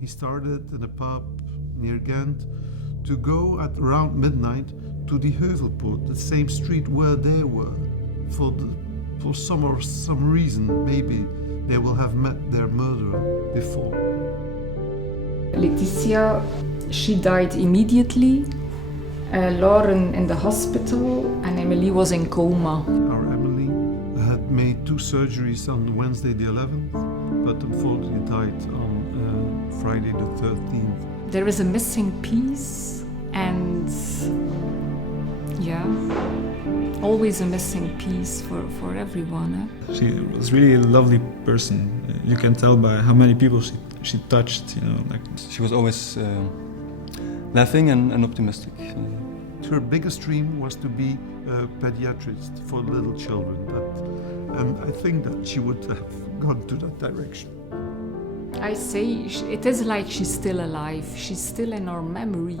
He started in a pub near Ghent to go at around midnight to the Heuvelpoort, the same street where they were. For some reason, maybe they will have met their murderer before. Letitia, she died immediately. Lauren in the hospital, and Emilie was in coma. Our Emilie had made 2 surgeries on Wednesday the 11th, but unfortunately died on Friday the 13th. There is a missing piece, and always a missing piece for everyone. She was really a lovely person. You can tell by how many people she touched, She was always laughing and optimistic. Her biggest dream was to be a pediatrist for little children, and I think that she would have gone to that direction. I say it is like she's still alive. She's still in our memory.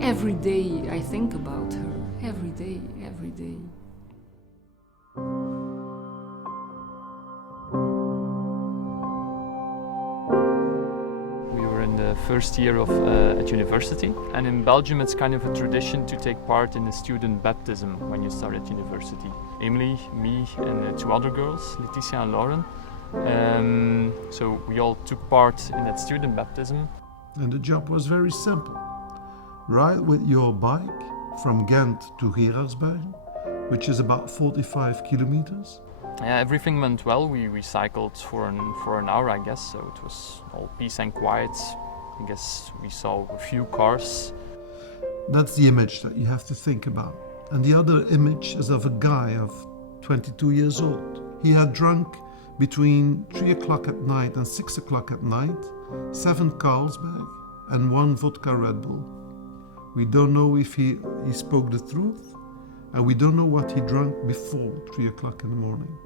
Every day I think about her. Every day, every day. The first year at university, and in Belgium it's kind of a tradition to take part in the student baptism when you start at university. Emilie, me and 2 other girls, Letitia and Lauren. So we all took part in that student baptism. And the job was very simple. Ride with your bike from Ghent to Geraardsbergen, which is about 45 kilometers. Yeah, everything went well. We cycled for an hour, I guess, so it was all peace and quiet. I guess we saw a few cars. That's the image that you have to think about. And the other image is of a guy of 22 years old. He had drunk between 3 o'clock at night and 6 o'clock at night, 7 Carlsberg and 1 vodka Red Bull. We don't know if he spoke the truth, and we don't know what he drank before 3 o'clock in the morning.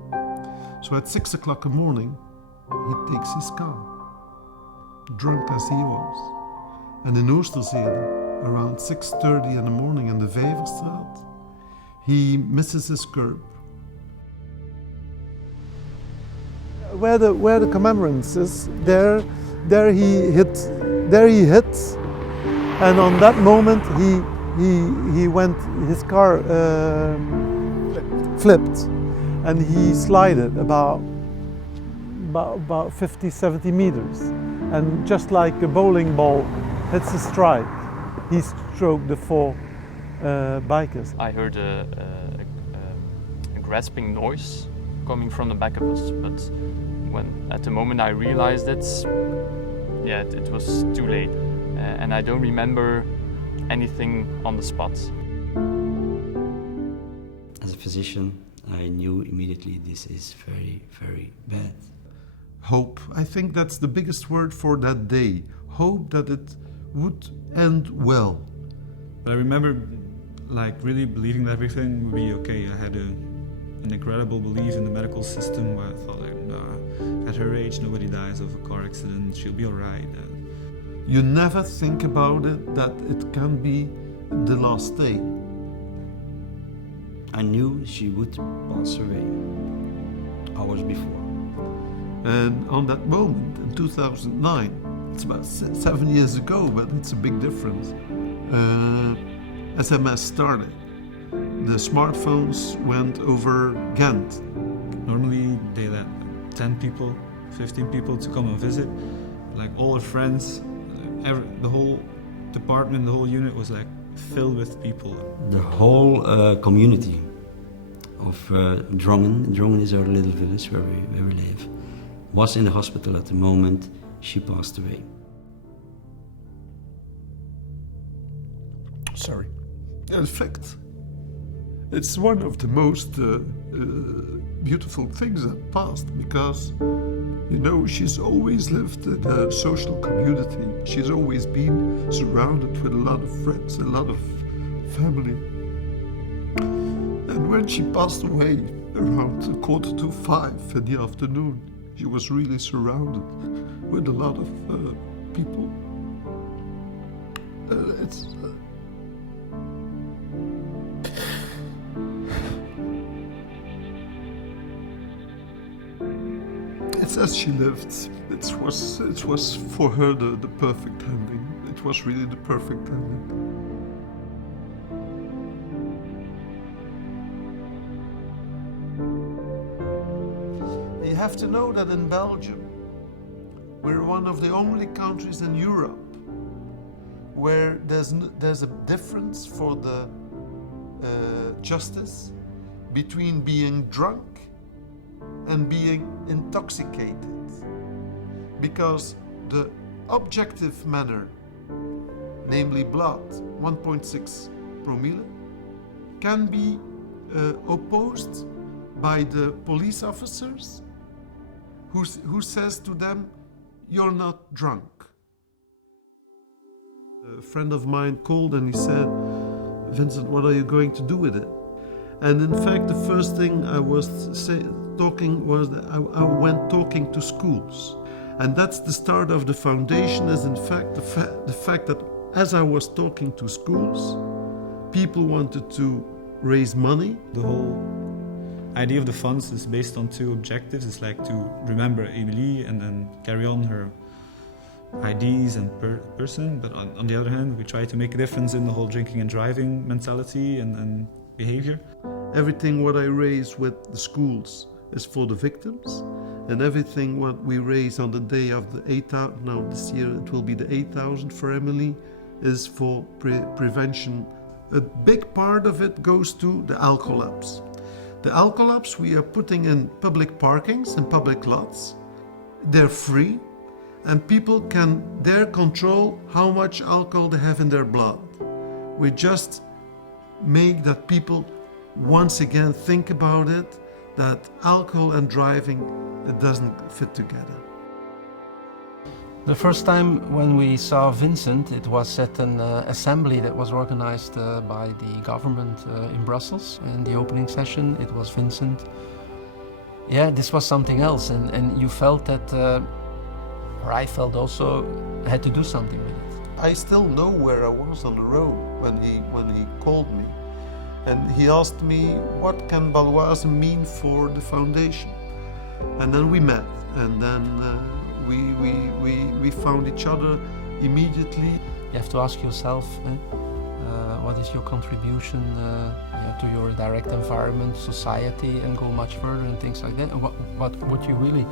So at 6 o'clock in the morning, he takes his car, drunk as he was. And in Oosterzede, around 6:30 in the morning in the Weverstraat, he misses his curb. Where the commemorance is, there he hit, and on that moment he went, his car flipped, and he slided about 50, 70 meters, and just like a bowling ball hits a strike, he stroked the 4 bikers. I heard a grasping noise coming from the back of us, but at the moment I realized it was too late, and I don't remember anything on the spot. As a physician, I knew immediately this is very, very bad. Hope. I think that's the biggest word for that day. Hope that it would end well. But I remember really believing that everything would be okay. I had an incredible belief in the medical system where I thought at her age nobody dies of a car accident, she'll be alright. You never think about it, that it can be the last day. I knew she would pass away hours before. And on that moment, in 2009, it's about 7 years ago, but it's a big difference, SMS started. The smartphones went over Ghent. Normally they let 10 people, 15 people to come and visit. All her friends, the whole department, the whole unit was filled with people. The whole community of Drongen. Drongen is our little village where we live. Was in the hospital at the moment she passed away. Sorry. In fact, it's one of the most beautiful things that passed, because, she's always lived in a social community. She's always been surrounded with a lot of friends, a lot of family. And when she passed away around 4:45 in the afternoon, she was really surrounded with a lot of people. It's as she lived. It was for her the perfect ending. It was really the perfect ending. You have to know that in Belgium, we're one of the only countries in Europe where there's a difference for the justice between being drunk and being intoxicated. Because the objective manner, namely blood, 1.6 promille, can be opposed by the police officers who says to them, "You're not drunk." A friend of mine called and he said, "Vincent, what are you going to do with it?" And in fact, the first thing I was talking was that I went talking to schools. And that's the start of the foundation, is in fact the fact that as I was talking to schools, people wanted to raise money. The whole idea of the funds is based on two objectives. It's like to remember Emilie and then carry on her ideas and person, but on the other hand, we try to make a difference in the whole drinking and driving mentality and behavior. Everything what I raise with the schools is for the victims, and everything what we raise on the day of the 8,000, now this year it will be the 8,000 for Emilie, is for prevention. A big part of it goes to the alcohol labs. The alcohol labs we are putting in public parkings and public lots. They're free, and people can there control how much alcohol they have in their blood. We just make that people once again think about it, that alcohol and driving, it doesn't fit together. The first time when we saw Vincent, it was at an assembly that was organized by the government in Brussels. In the opening session, it was Vincent. Yeah, this was something else, and you felt that, or I felt also, had to do something with it. I still know where I was on the road when he called me, and he asked me what can Baloise mean for the foundation, and then we met, and then we found each other immediately. You have to ask yourself, what is your contribution to your direct environment, society, and go much further and things like that. What would you really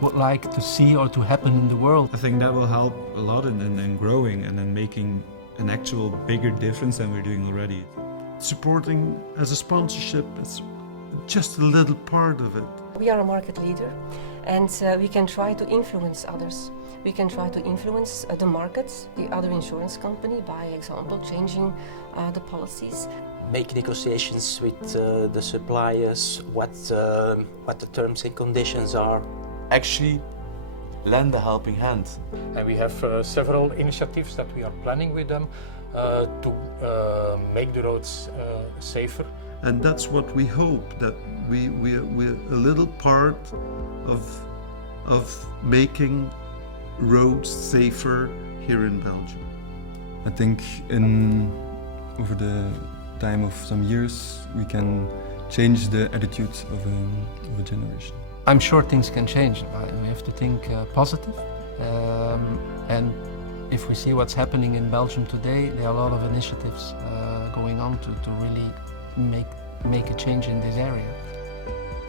would like to see or to happen in the world? I think that will help a lot in growing and in making an actual bigger difference than we're doing already. Supporting as a sponsorship, it's just a little part of it. We are a market leader, and we can try to influence others. We can try to influence the markets, the other insurance company, by example, changing the policies. Make negotiations with the suppliers, what the terms and conditions are. Actually lend a helping hand. And we have several initiatives that we are planning with them to make the roads safer. And that's what we hope, that we're a little part of making roads safer here in Belgium. I think over the time of some years we can change the attitude of a generation. I'm sure things can change, but we have to think positive. And if we see what's happening in Belgium today, there are a lot of initiatives going on to really make a change in this area.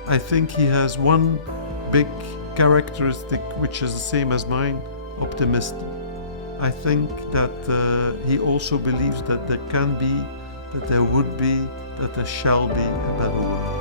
I think he has one big characteristic which is the same as mine, optimistic. I think that he also believes that there can be, that there would be, that there shall be a better world.